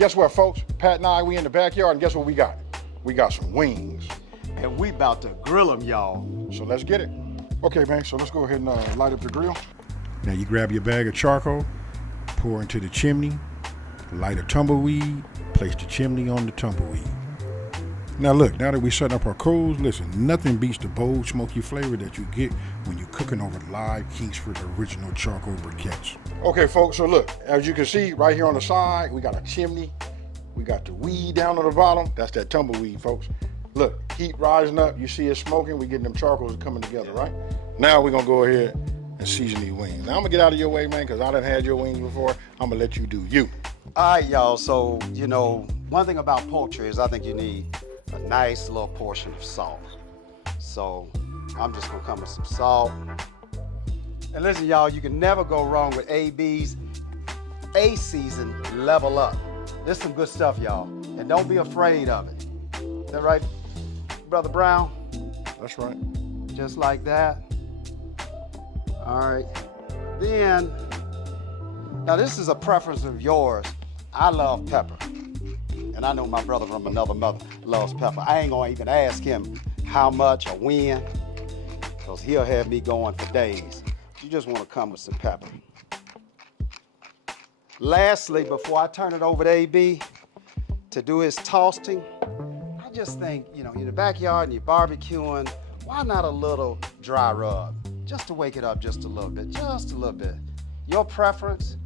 guess what, folks? Pat and I, we in the backyard, and guess what we got? We got some wings. And we about to grill them, y'all. So let's get it. Okay, man, so let's go ahead and light up the grill. Now you grab your bag of charcoal, pour into the chimney, light a tumbleweed, place the chimney on the tumbleweed. Now look, now that we set up our coals, listen, nothing beats the bold, smoky flavor that you get when you're cooking over live Kingsford original charcoal briquettes. Okay, folks, so look, as you can see right here on the side, we got a chimney, we got the weed down on the bottom. That's that tumbleweed, folks. Look, heat rising up, you see it smoking, we getting them charcoals coming together, right? Now we're gonna go ahead and season these wings. Now I'm gonna get out of your way, man, because I done had your wings before. I'm gonna let you do you. All right, y'all, so, you know, one thing about poultry is I think you need a nice little portion of salt. So I'm just gonna come with some salt. And listen, y'all, you can never go wrong with AB's A-Season Level Up. This is some good stuff, y'all. And don't be afraid of it. Is that right, Brother Brown? That's right. Just like that. All right. Then, now this is a preference of yours. I love pepper. And I know my brother from another mother loves pepper. I ain't gonna even ask him how much or when, because he'll have me going for days. You just wanna come with some pepper. Lastly, before I turn it over to AB to do his toasting, I just think, you know, you're in the backyard and you're barbecuing, why not a little dry rub? Just to wake it up just a little bit, just a little bit. Your preference,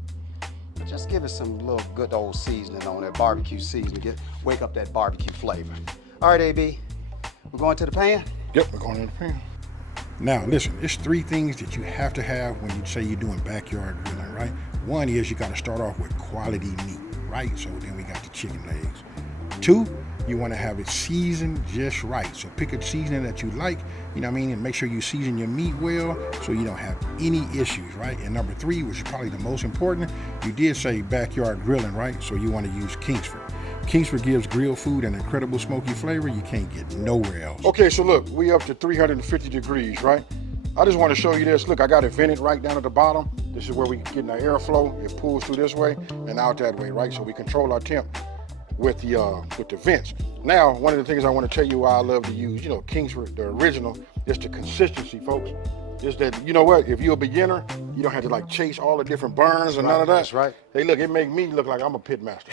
just give it some little good old seasoning on that barbecue seasoning, wake up that barbecue flavor. All right, AB, we're going to the pan? Yep, we're going to the pan. Now, listen, there's 3 things that you have to have when you say you're doing backyard grilling, right? One is you got to start off with quality meat, right? So then we got the chicken legs. 2, you want to have it seasoned just right. So pick a seasoning that you like, you know what I mean? And make sure you season your meat well so you don't have any issues, right? And number 3, which is probably the most important, you did say backyard grilling, right? So you want to use Kingsford. Kingsford gives grilled food an incredible smoky flavor you can't get nowhere else. Okay, so look, we up to 350 degrees, right? I just want to show you this. Look, I got it vented right down at the bottom. This is where we get our airflow. It pulls through this way and out that way, right? So we control our temp with the vents. Now, one of the things I want to tell you why I love to use, you know, Kingsford, the original, is the consistency, folks. Is that, you know what, if you're a beginner, you don't have to like chase all the different burns and none of that. That's right. Hey, look, it make me look like I'm a pit master.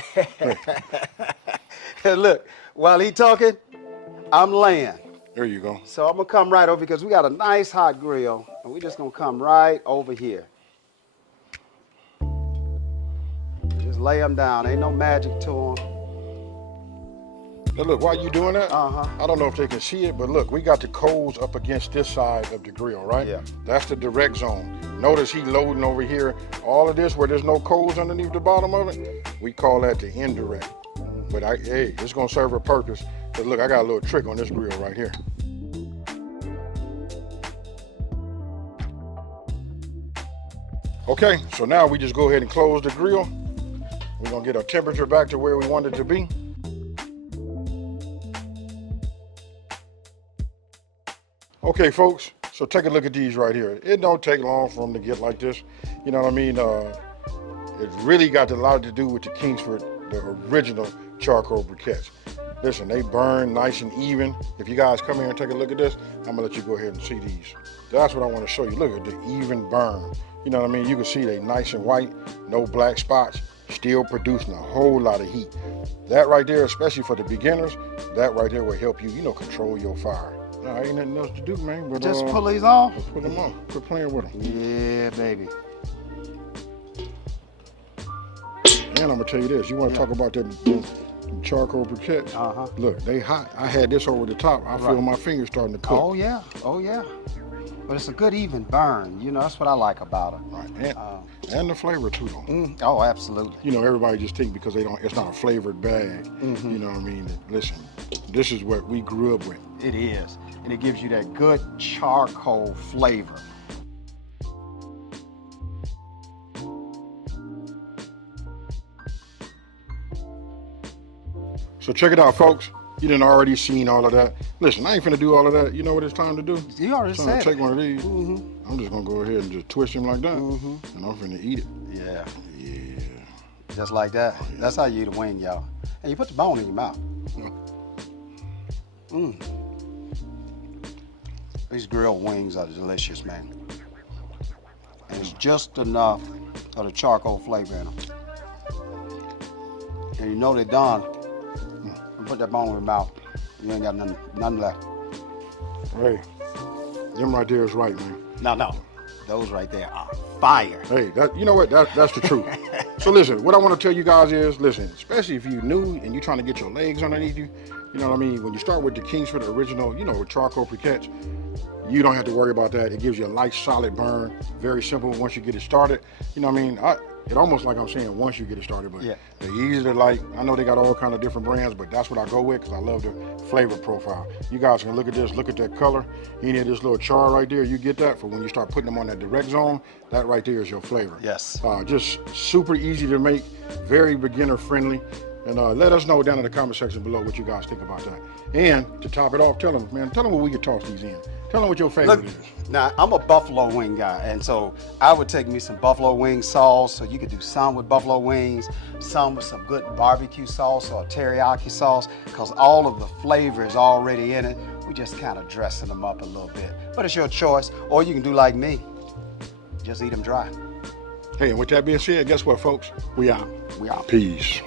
Look, while he talking, I'm laying. There you go. So I'm gonna come right over because we got a nice hot grill and we're just gonna come right over here. Just lay them down, ain't no magic to them. Now look, while you doing that, Uh-huh. I don't know if they can see it, but look, we got the coals up against this side of the grill, right? Yeah. That's the direct zone. Notice he loading over here. All of this where there's no coals underneath the bottom of it, we call that the indirect. But hey, it's gonna serve a purpose. But look, I got a little trick on this grill right here. Okay, so now we just go ahead and close the grill. We're gonna get our temperature back to where we want it to be. Okay, folks, so take a look at these right here. It don't take long for them to get like this. You know what I mean? It really got a lot to do with the Kingsford, the original charcoal briquettes. Listen, they burn nice and even. If you guys come here and take a look at this, I'm gonna let you go ahead and see these. That's what I wanna show you. Look at the even burn. You know what I mean? You can see they nice and white, no black spots, still producing a whole lot of heat. That right there, especially for the beginners, that right there will help you, you know, control your fire. No, ain't nothing else to do, man. But, Just pull these off? Just put them on. Quit playing with them. Yeah, baby. And I'm gonna tell you this. You want to talk about them charcoal briquettes? Uh-huh. Look, they hot. I had this over the top. I feel my fingers starting to cook. Oh yeah, oh yeah. But it's a good even burn. You know, that's what I like about it. Right. And the flavor too, though. Oh, absolutely. You know, everybody just think because they don't, it's not a flavored bag. You know what I mean? Listen, this is what we grew up with. It is, and it gives you that good charcoal flavor. So check it out, folks. You done already seen all of that. Listen, I ain't finna do all of that. You know what it's time to do? You already I'm said take one of these. Mm-hmm. I'm just gonna go ahead and just twist him like that, and I'm finna eat it. Yeah. Yeah. Just like that. That's how you eat a wing, y'all. And you put the bone in your mouth. These grilled wings are delicious, man. And it's just enough of the charcoal flavor in them. And you know they're done. You put that bone in your mouth. You ain't got nothing left. Hey, them right there is right, man. No. Those right there are fire. Hey, you know what? That's the truth. So listen, what I want to tell you guys is, listen, especially if you're new and you're trying to get your legs underneath you, you know what I mean? When you start with the Kingsford original, you know, with charcoal briquettes, you don't have to worry about that. It gives you a light, solid burn. Very simple once you get it started. You know what I mean? It almost like I'm saying once you get it started, but they're easy to like. I know they got all kind of different brands, but that's what I go with because I love the flavor profile. You guys can look at this, look at that color. Any of this little char right there, you get that for when you start putting them on that direct zone. That right there is your flavor. Yes. Just super easy to make, very beginner friendly. And let us know down in the comment section below what you guys think about that. And to top it off, tell them what we could toss these in. Tell them what your favorite is. Now, I'm a buffalo wing guy, and so I would take me some buffalo wing sauce. So you could do some with buffalo wings, some with some good barbecue sauce or teriyaki sauce, because all of the flavor is already in it. We just kind of dressing them up a little bit. But it's your choice, or you can do like me, just eat them dry. Hey, and with that being said, guess what, folks? We out. We out. Peace.